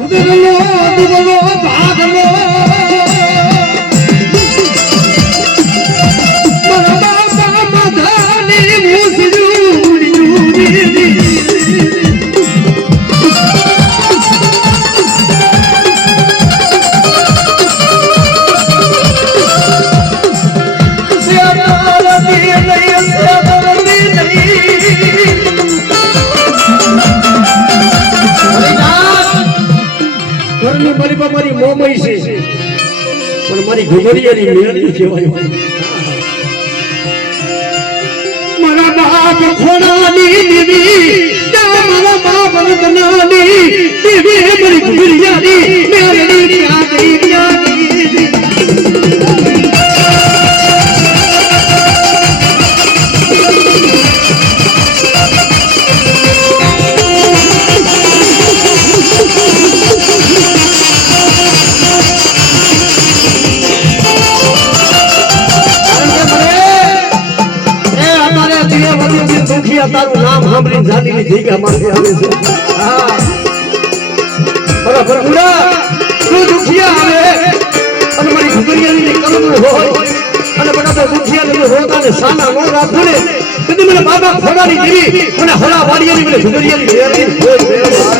દુગલો દુગલો ભાગલો ઘરની મારી મોમઈ છે. પણ મારી ઘુઘરીયાની મેળી કહેવાય મારા બાપ ખોડાની દેવી મારા બાપ રતનાની દેવી, મારી ઘુઘરીયાની એ અમારે દિયે વડીલજી દુખિયા તારું નામ સાંભળીને જાનીની જગ્યા અમારે આવે છે. હા. બરાબર. ઉડા. તું દુખિયા આવે? અને મારી કલમ હોય અને બધા ને સાના નો રાખું ને મને બાબા ખોડાની દેવી મને હળા વાડિયાની મને વેરતી હોય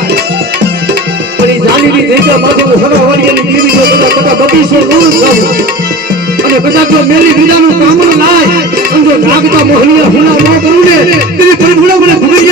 વાલીની જગ્યા માધવ હરાવાડીયાની દીવી જો બધા કદા બગીચો દૂર જાવ અને કદાચ જો મેલી બીજાનું કામણ લાય અને જો જાગતા મોહલિયા હુના ન કરું ને, તેની પરિભુડા મને ભૂલી